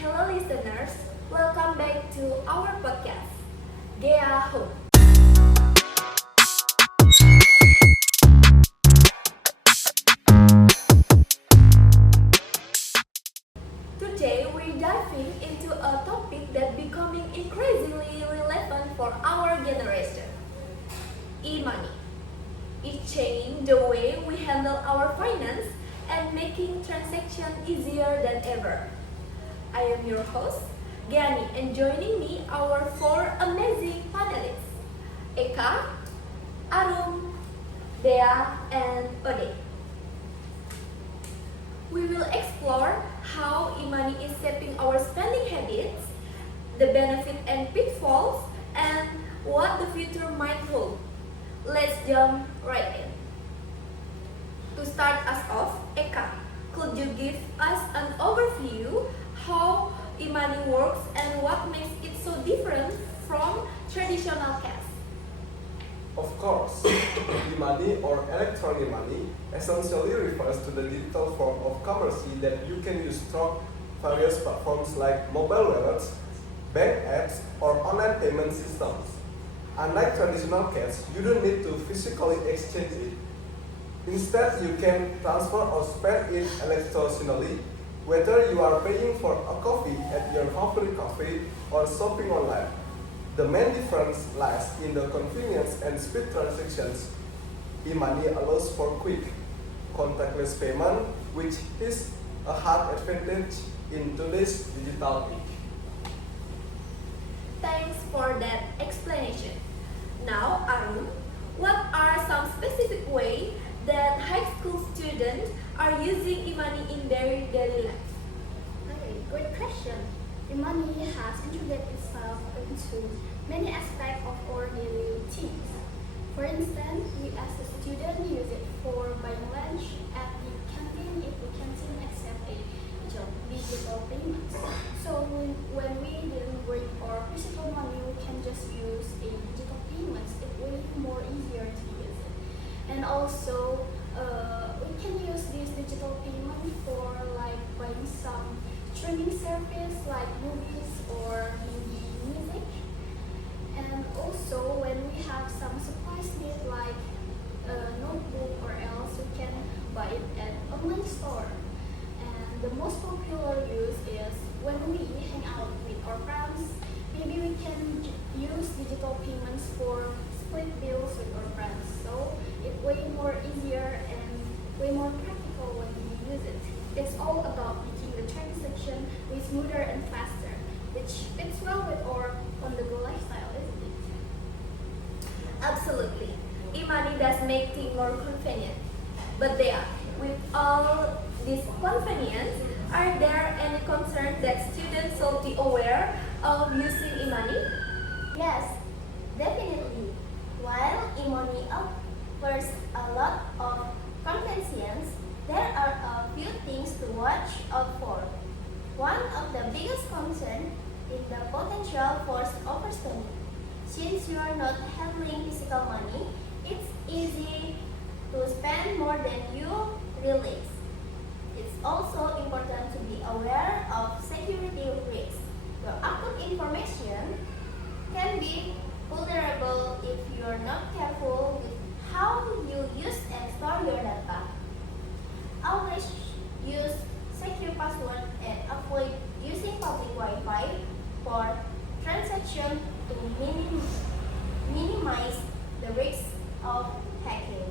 Hello listeners, welcome back to our podcast, Gea Home. Today we're diving into a topic that's becoming increasingly relevant for our generation, e-money. It's changing the way we handle our finance and making transactions easier than ever. I am your host, Gianni, and joining me our four amazing panelists, Eka, Arum, Dea, and Ode. We will explore how e-money is shaping our spending habits, the benefits and pitfalls, and what the future might hold. Let's jump right in. To start us off, Eka, could you give us an overview how e-money works and what makes it so different from traditional cash? Of course, e-money or electronic money essentially refers to the digital form of currency that you can use through various platforms like mobile wallets, bank apps, or online payment systems. Unlike traditional cash, you don't need to physically exchange it. Instead, you can transfer or spend it electronically, whether you are paying for a coffee at your favorite cafe or shopping online. The main difference lies in the convenience and speed transactions. E-money allows for quick, contactless payment, which is a hard advantage in today's digital age. Thanks for that explanation. Now, Arun, what are some specific ways that high school students are using e-money in their daily life? Okay, great question. E-money has integrated itself into many aspects of our daily routines. For instance, we as a student use it for buying lunch at the canteen if the canteen accept a digital payments. So when we didn't bring our physical money, we can just use a digital payments. It will be more easier to use it. And also, we can use this digital payment for like buying some streaming service like movies or maybe music. And also when we have some supplies need like a notebook or else we can buy it at online store. And the most popular use is when we hang out with our friends, maybe we can use digital payments for split bills with our friends. So it's way more easier and way more practical when we use it. It's all about making the transaction way smoother and faster, which fits well with our on-the-go lifestyle, isn't it? Absolutely. E-money does make things more convenient. But there, with all this convenience, are there any concerns that students should be aware of using e-money? Yes, definitely. While e-money offers a lot of convenience, there are a few things to watch out for. One of the biggest concerns is the potential for overspending. Since you are not handling physical money, it's easy to spend more than you realize. It's also important to be aware of security risks. Your output information can be vulnerable if you are not careful with how you use and store your data. Always use secure password and avoid using public Wi-Fi for transaction to minimize the risk of hacking.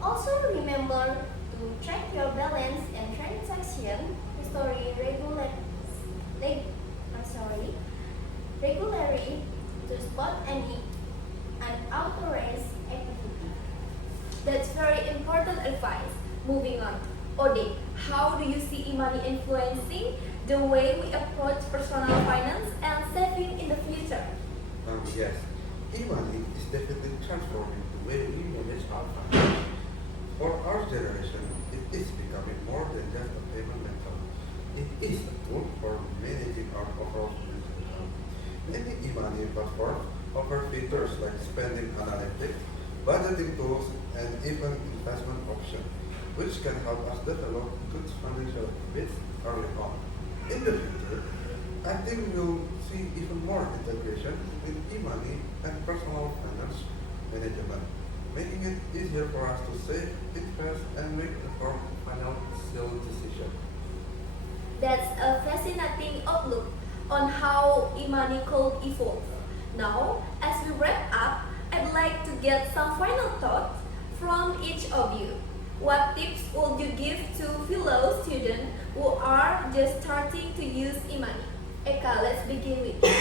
Also remember to check your balance and transaction history regularly to spot any unauthorized activity. That's very important advice. Moving on. Ode, how do you see e-money influencing the way we approach personal finance and saving in the future? Yes, e-money is definitely transforming the way we manage our finance. For our generation, it is becoming more than just a payment method. It is a tool for managing our overall financial income. Many e-money platforms offer features like spending analytics, budgeting tools, and even investment options, which can help us develop good financial habits early on. In the future, I think we'll see even more integration between e-money and personal finance management, making it easier for us to save, invest, and make informed financial decisions. That's a fascinating outlook on how e-money could evolve. Now, as we wrap up, I'd like to get some final thoughts from each of you. What tips would you give to fellow students who are just starting to use e-money? Eka, let's begin with you.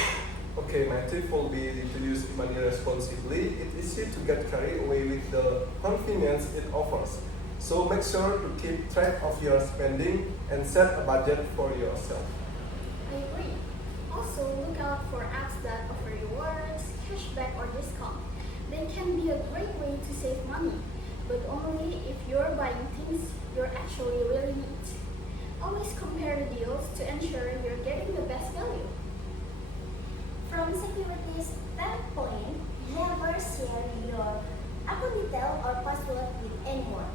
Okay, my tip will be to use money responsibly. It's easy to get carried away with the convenience it offers. So make sure to keep track of your spending and set a budget for yourself. I agree. Also, look out for apps that offer rewards, cashback, or discount. They can be a great way to save money, but only if you're buying things you actually really need. Always compare the deals to ensure you're getting the best value. From security standpoint, never share your account detail or password with anyone.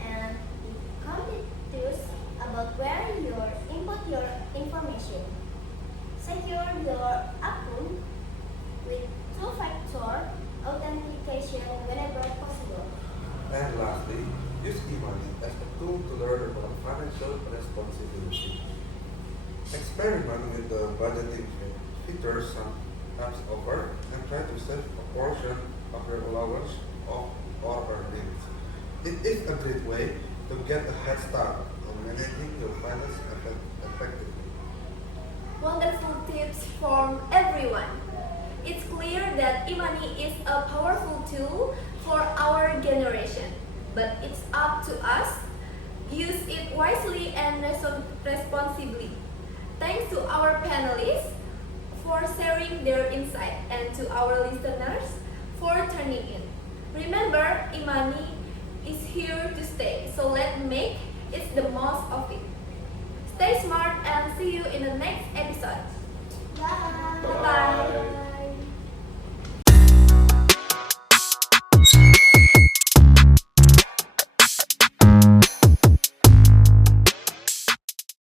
And be conscious about where you input your information. Secure your account with two-factor authentication whenever possible. And lastly, use e-money as a tool to learn about financial responsibility. Experiment with the budgeting features some apps offer and try to save a portion of your allowance or earnings. It is a great way to get a head start on managing your finances effectively. Wonderful tips from everyone. It's clear that e-money is a powerful tool for our generation, but it's up to us. Use it wisely and responsibly. Thanks to our panelists for sharing their insight and to our listeners for tuning in. Remember, e-money is here to stay, so let's make it the most of it. Stay smart and see you in the next episode. Bye. Bye.